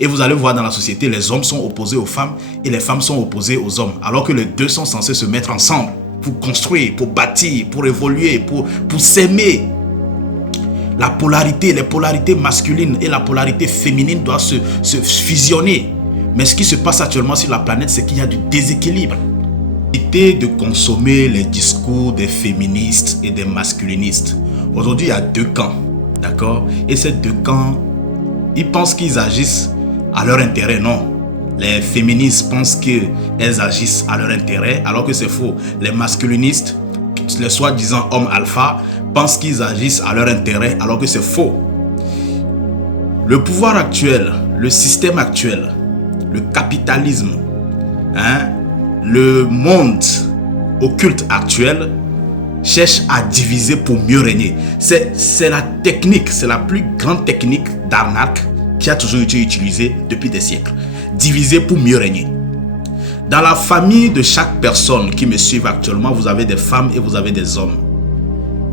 Et vous allez voir dans la société, les hommes sont opposés aux femmes et les femmes sont opposées aux hommes. Alors que les deux sont censés se mettre ensemble pour construire, pour bâtir, pour évoluer, pour s'aimer. La polarité, les polarités masculines et la polarité féminine doivent se fusionner. Mais ce qui se passe actuellement sur la planète, c'est qu'il y a du déséquilibre. Évitez de consommer les discours des féministes et des masculinistes. Aujourd'hui, il y a deux camps, d'accord? Et ces deux camps, ils pensent qu'ils agissent à leur intérêt. Non. Les féministes pensent qu'elles agissent à leur intérêt, alors que c'est faux. Les masculinistes, les soi-disant hommes alpha, pensent qu'ils agissent à leur intérêt, alors que c'est faux. Le pouvoir actuel, le système actuel, le capitalisme, le monde occulte actuel cherche à diviser pour mieux régner. C'est la technique, c'est la plus grande technique d'arnaque qui a toujours été utilisée depuis des siècles. Diviser pour mieux régner. Dans la famille de chaque personne qui me suit actuellement, vous avez des femmes et vous avez des hommes.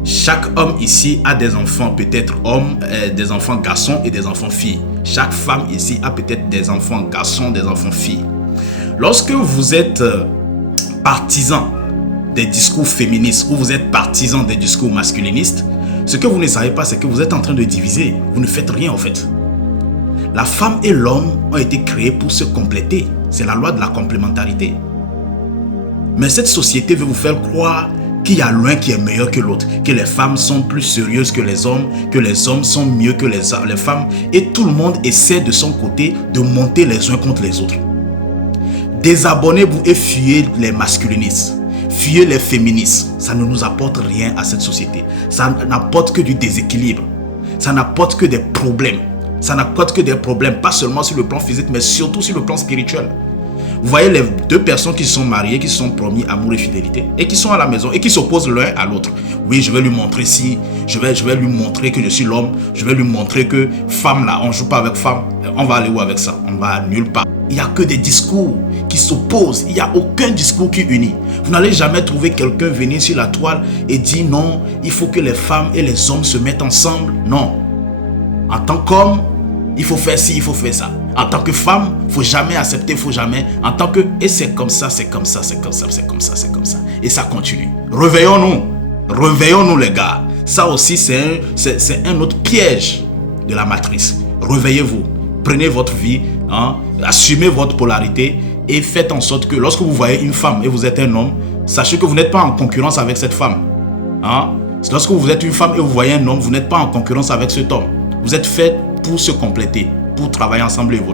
Chaque homme ici a des enfants, peut-être hommes, des enfants garçons et des enfants filles. Chaque femme ici a peut-être des enfants garçons, des enfants filles. Lorsque vous êtes partisan des discours féministes ou vous êtes partisan des discours masculinistes, ce que vous ne savez pas, c'est que vous êtes en train de diviser. Vous ne faites rien en fait. La femme et l'homme ont été créés pour se compléter. C'est la loi de la complémentarité. Mais cette société veut vous faire croire qu'il y a l'un qui est meilleur que l'autre, que les femmes sont plus sérieuses que les hommes sont mieux que les femmes, et tout le monde essaie de son côté de monter les uns contre les autres. Désabonnez-vous et fuyez les masculinistes, fuyez les féministes. Ça ne nous apporte rien à cette société. Ça n'apporte que du déséquilibre. Ça n'apporte que des problèmes. Ça n'apporte que des problèmes, pas seulement sur le plan physique, mais surtout sur le plan spirituel. Vous voyez les deux personnes qui sont mariées, qui se sont promis amour et fidélité, et qui sont à la maison, et qui s'opposent l'un à l'autre. Oui, je vais lui montrer si, je vais lui montrer que je suis l'homme, je vais lui montrer que femme là, on ne joue pas avec femme, on va aller où avec ça? On va nulle part. Il n'y a que des discours qui s'opposent, il n'y a aucun discours qui unit. Vous n'allez jamais trouver quelqu'un venir sur la toile et dire non, il faut que les femmes et les hommes se mettent ensemble. Non. En tant qu'homme, il faut faire ci, il faut faire ça. En tant que femme, il ne faut jamais accepter, il ne faut jamais. En tant que... Et c'est comme ça, c'est comme ça, c'est comme ça, c'est comme ça, c'est comme ça. Et ça continue. Réveillons-nous. Réveillons-nous les gars. Ça aussi, c'est un autre piège de la matrice. Réveillez-vous. Prenez votre vie, assumez votre polarité et faites en sorte que lorsque vous voyez une femme et vous êtes un homme, sachez que vous n'êtes pas en concurrence avec cette femme. Lorsque vous êtes une femme et vous voyez un homme, vous n'êtes pas en concurrence avec cet homme. Vous êtes fait pour se compléter, pour travailler ensemble et évoluer.